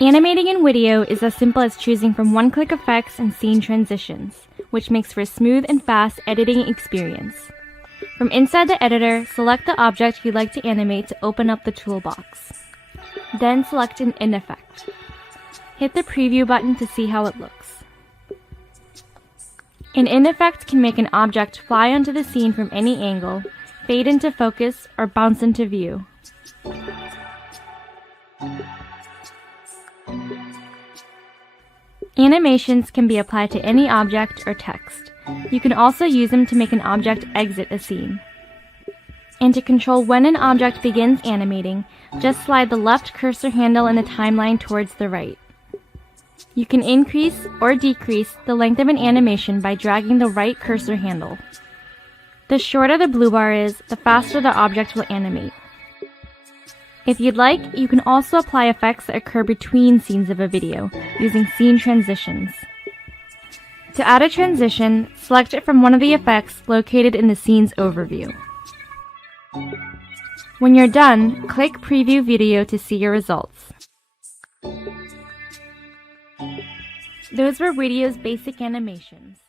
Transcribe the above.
Animating in Wideo is as simple as choosing from one-click effects and scene transitions, which makes for a smooth and fast editing experience. From inside the editor, select the object you'd like to animate to open up the toolbox. Then select an In effect. Hit the preview button to see how it looks. An In effect can make an object fly onto the scene from any angle, fade into focus, or bounce into view. Animations can be applied to any object or text. You can also use them to make an object exit a scene. And to control when an object begins animating, just slide the left cursor handle in the timeline towards the right. You can increase or decrease the length of an animation by dragging the right cursor handle. The shorter the blue bar is, the faster the object will animate. If you'd like, you can also apply effects that occur between scenes of a video, using scene transitions. To add a transition, select it from one of the effects located in the scene's overview. When you're done, click Preview Video to see your results. Those were Wideo's basic animations.